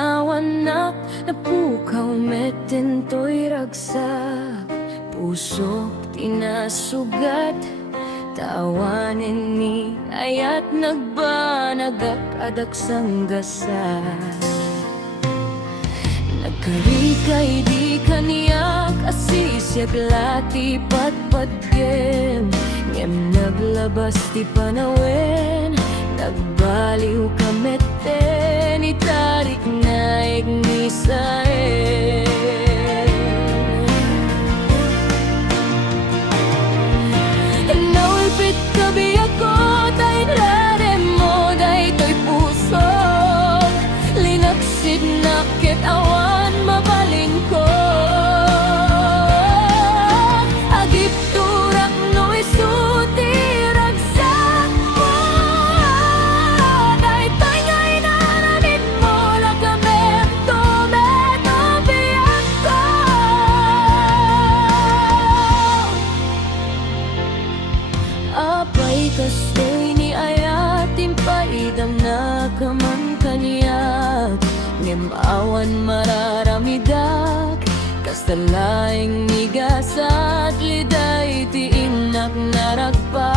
tanawan na napukaw metin to'y ragsak. Puso tinasugat, tawanin ni ayat nagbanagak adaksang gasa. Nagkarikay di kaniyak asisyag lati patpadgem. Ngem naglabas ti panawin, nagbaliw kameten, itarik na ignisain. Naulpit kabi ako, tay rarem mo, day to'y puso. Linaksid na kitawan, mabalin ko. Agip turak no'y suti, ragsak mo. Day tay ngay nanamit mo, lagame, tumeto biyak ko. Apay kastoy ni ayatin paidam na kaman kaniyak. Ngem awan mararamidak, kastalaing migasat liday ti inak naragpa.